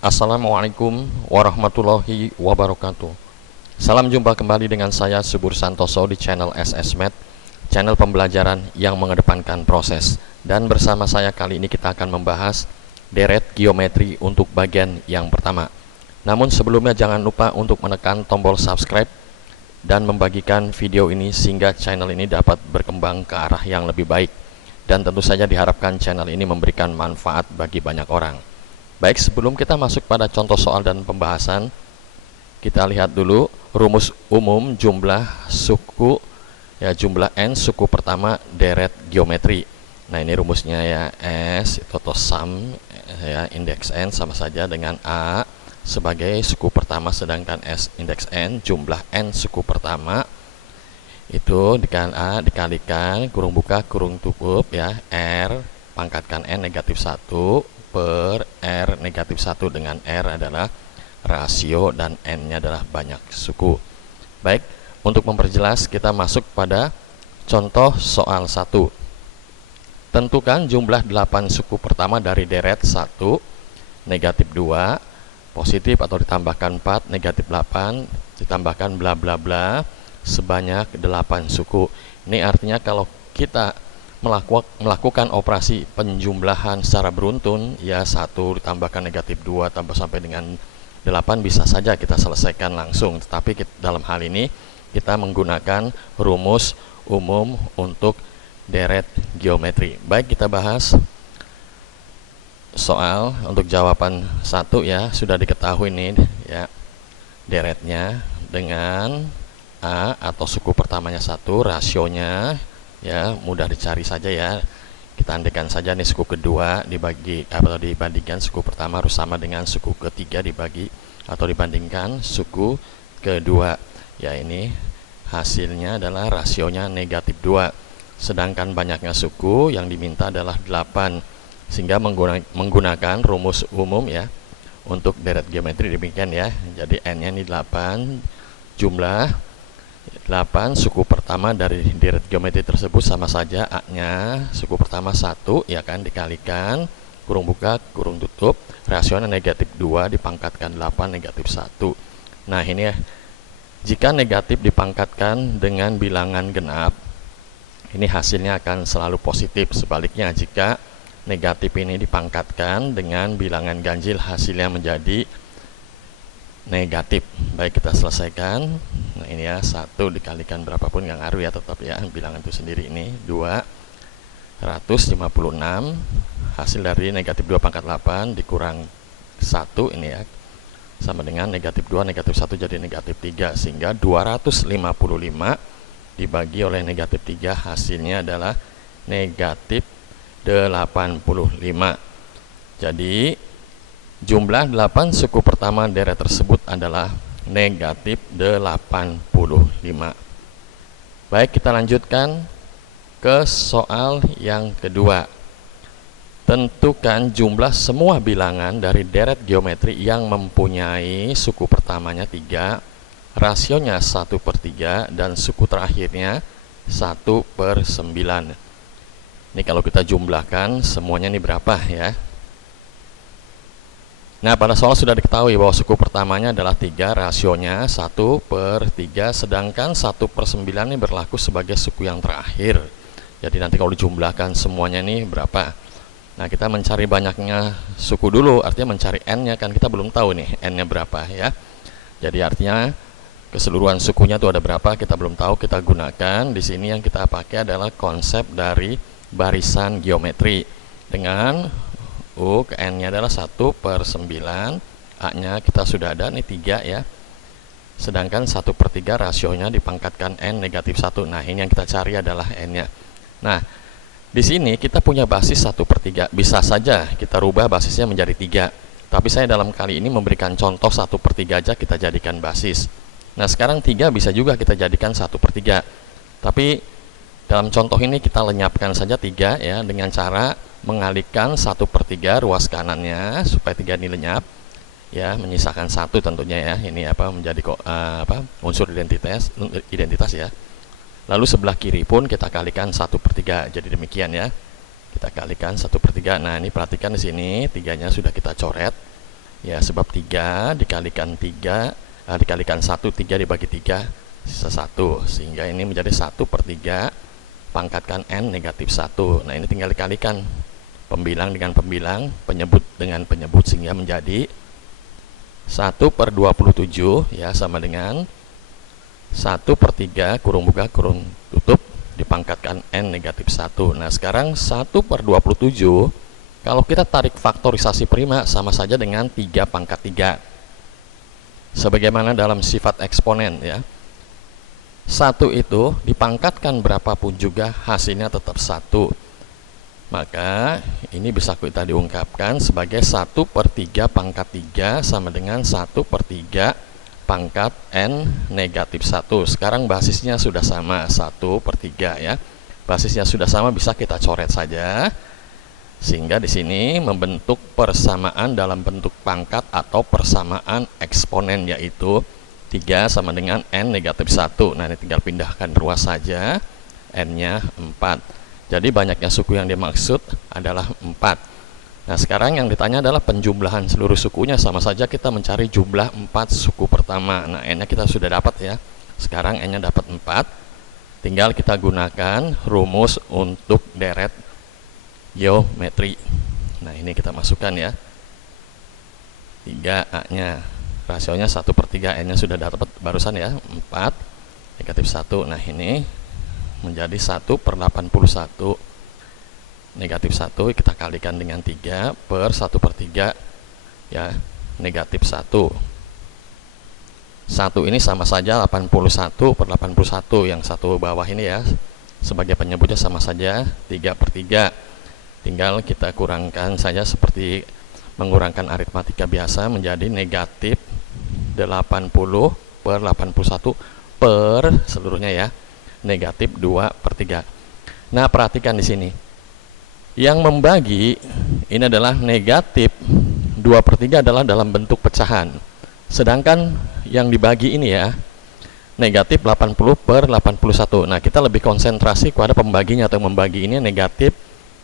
Assalamualaikum warahmatullahi wabarakatuh. Salam jumpa kembali dengan saya Subur Santoso di channel SSMath, channel pembelajaran yang mengedepankan proses. Dan bersama saya kali ini kita akan membahas deret geometri untuk bagian yang pertama. Namun sebelumnya jangan lupa untuk menekan tombol subscribe dan membagikan video ini sehingga channel ini dapat berkembang ke arah yang lebih baik. Dan tentu saja diharapkan channel ini memberikan manfaat bagi banyak orang. Baik, sebelum kita masuk pada contoh soal dan pembahasan, kita lihat dulu rumus umum jumlah suku, ya, jumlah n suku pertama deret geometri. Nah, ini rumusnya ya, S atau sum, ya, indeks n sama saja dengan A sebagai suku pertama, sedangkan S indeks n jumlah n suku pertama itu dikalikan kurung buka kurung tutup, ya, R pangkatkan n negatif 1 per R negatif 1, dengan R adalah rasio dan N-nya adalah banyak suku. Baik, untuk memperjelas kita masuk pada contoh soal 1. Tentukan jumlah 8 suku pertama dari deret 1, negatif 2, positif atau ditambahkan 4, negatif 8, ditambahkan bla bla bla sebanyak 8 suku. Ini artinya kalau kita melakukan operasi penjumlahan secara beruntun, ya, 1 ditambahkan negatif 2 tambah sampai dengan 8 bisa saja kita selesaikan langsung. Tetapi dalam hal ini kita menggunakan rumus umum untuk deret geometri. Baik, kita bahas soal untuk jawaban 1, ya, sudah diketahui nih, ya, deretnya dengan A atau suku pertamanya 1, rasionya, ya, mudah dicari saja, ya. Kita andaikan saja nih suku kedua dibandingkan suku pertama harus sama dengan suku ketiga dibandingkan suku kedua. Ya, ini hasilnya adalah rasionya negatif 2. Sedangkan banyaknya suku yang diminta adalah 8. Sehingga menggunakan rumus umum, ya, untuk deret geometri demikian, ya. Jadi N-nya ini 8, jumlah 8 suku pertama dari deret geometri tersebut sama saja A-nya suku pertama 1, ya kan, dikalikan kurung buka kurung tutup rasionya negatif 2 dipangkatkan 8 negatif 1. Nah, ini ya, jika negatif dipangkatkan dengan bilangan genap, ini hasilnya akan selalu positif. Sebaliknya, jika negatif ini dipangkatkan dengan bilangan ganjil, hasilnya menjadi negatif. Baik, kita selesaikan. Nah, ini ya, 1 dikalikan berapapun yang ngaruh, ya, tetap, ya, bilangan itu sendiri. Ini 256 hasil dari negatif 2 pangkat 8 dikurang 1, ini ya, sama dengan negatif 2 negatif 1 jadi negatif 3, sehingga 255 dibagi oleh negatif 3 hasilnya adalah negatif 85. Jadi jumlah 8 suku pertama deret tersebut adalah negatif 85. Baik, kita lanjutkan ke soal yang kedua. Tentukan jumlah semua bilangan dari deret geometri yang mempunyai suku pertamanya 3, rasionya 1/3, dan suku terakhirnya 1/9. Ini kalau kita jumlahkan semuanya ini berapa, ya? Nah, pada soal sudah diketahui bahwa suku pertamanya adalah 3, rasionya 1/3, sedangkan 1/9 ini berlaku sebagai suku yang terakhir. Jadi nanti kalau dijumlahkan semuanya ini berapa? Nah, kita mencari banyaknya suku dulu, artinya mencari n-nya, kan kita belum tahu nih n-nya berapa, ya. Jadi artinya keseluruhan sukunya itu ada berapa, kita belum tahu. Kita gunakan di sini yang kita pakai adalah konsep dari barisan geometri dengan U ke N-nya adalah 1/9, A-nya kita sudah ada, ini 3, ya. Sedangkan 1/3 rasionya dipangkatkan N negatif 1. Nah, ini yang kita cari adalah N-nya. Nah, di sini kita punya basis 1/3. Bisa saja kita rubah basisnya menjadi 3. Tapi saya dalam kali ini memberikan contoh 1/3 aja kita jadikan basis. Nah, sekarang 3 bisa juga kita jadikan 1/3. Tapi dalam contoh ini kita lenyapkan saja 3, ya, dengan cara mengalihkan 1/3 ruas kanannya supaya 3 ini lenyap, ya, menyisakan 1 tentunya, ya. Ini menjadi unsur identitas, ya. Lalu sebelah kiri pun kita kalikan 1/3. Jadi demikian, ya. Kita kalikan 1/3. Nah, ini perhatikan di sini 3-nya sudah kita coret. Ya, sebab 3 dikalikan 3 dikalikan 1, 3 dibagi 3 sisa 1, sehingga ini menjadi 1/3 pangkatkan n negatif 1. Nah, ini tinggal dikalikan pembilang dengan pembilang, penyebut dengan penyebut, sehingga menjadi 1/27 ya, sama dengan 1/3 kurung buka kurung tutup dipangkatkan n negatif 1. Nah, sekarang 1/27 kalau kita tarik faktorisasi prima sama saja dengan 3 pangkat 3. Sebagaimana dalam sifat eksponen ya. 1 itu dipangkatkan berapapun juga hasilnya tetap 1. Maka ini bisa kita diungkapkan sebagai 1/3 pangkat 3 sama dengan 1/3 pangkat n negatif 1. Sekarang basisnya sudah sama, 1/3 ya. Basisnya sudah sama, bisa kita coret saja. Sehingga di sini membentuk persamaan dalam bentuk pangkat atau persamaan eksponen, yaitu 3 sama dengan n negatif 1. Nah, ini tinggal pindahkan ruas saja, n-nya 4. Jadi banyaknya suku yang dimaksud adalah 4. Nah, sekarang yang ditanya adalah penjumlahan seluruh sukunya. Sama saja kita mencari jumlah 4 suku pertama. Nah, n-nya kita sudah dapat ya. Sekarang n-nya dapat 4. Tinggal kita gunakan rumus untuk deret geometri. Nah, ini kita masukkan ya, 3A nya rasionya 1/3, n nya sudah dapat barusan ya, 4 negatif 1. Nah, ini menjadi 1/81 negatif 1, kita kalikan dengan 3/1/3 ya, negatif 1. 1 ini sama saja 81/81, yang satu bawah ini ya, sebagai penyebutnya sama saja 3/3. Tinggal kita kurangkan saja seperti mengurangkan aritmatika biasa, menjadi negatif 80/81 per seluruhnya ya, negatif 2/3. Nah, perhatikan di sini. Yang membagi ini adalah negatif 2/3 adalah dalam bentuk pecahan. Sedangkan yang dibagi ini ya, negatif 80/81. Nah, kita lebih konsentrasi kepada pembaginya atau membagi ini negatif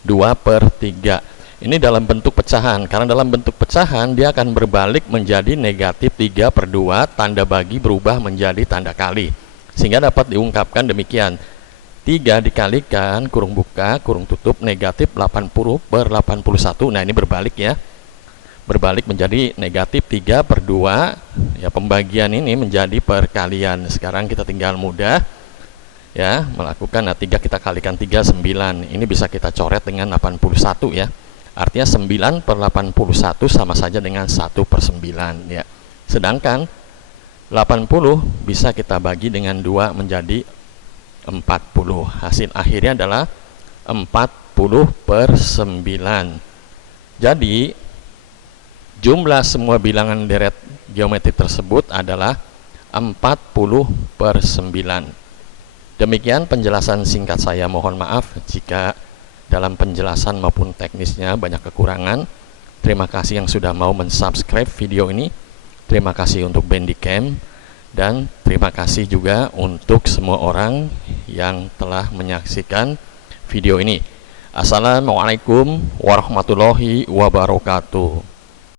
2/3. Ini dalam bentuk pecahan. Karena dalam bentuk pecahan dia akan berbalik menjadi negatif 3/2, tanda bagi berubah menjadi tanda kali. Sehingga dapat diungkapkan demikian. 3 dikalikan kurung buka kurung tutup negatif 80/81. Nah, ini berbalik ya. Berbalik menjadi negatif 3/2. Ya, pembagian ini menjadi perkalian. Sekarang kita tinggal mudah ya melakukan. Nah, 3 kita kalikan 3, 9. Ini bisa kita coret dengan 81 ya. Artinya 9/81 sama saja dengan 1/9 ya. Sedangkan 80 bisa kita bagi dengan 2 menjadi 40. Hasil akhirnya adalah 40/9. Jadi jumlah semua bilangan deret geometri tersebut adalah 40/9. Demikian penjelasan singkat saya. Mohon maaf jika dalam penjelasan maupun teknisnya banyak kekurangan. Terima kasih yang sudah mau mensubscribe video ini. Terima kasih untuk Bandicam. Dan terima kasih juga untuk semua orang yang telah menyaksikan video ini. Assalamualaikum warahmatullahi wabarakatuh.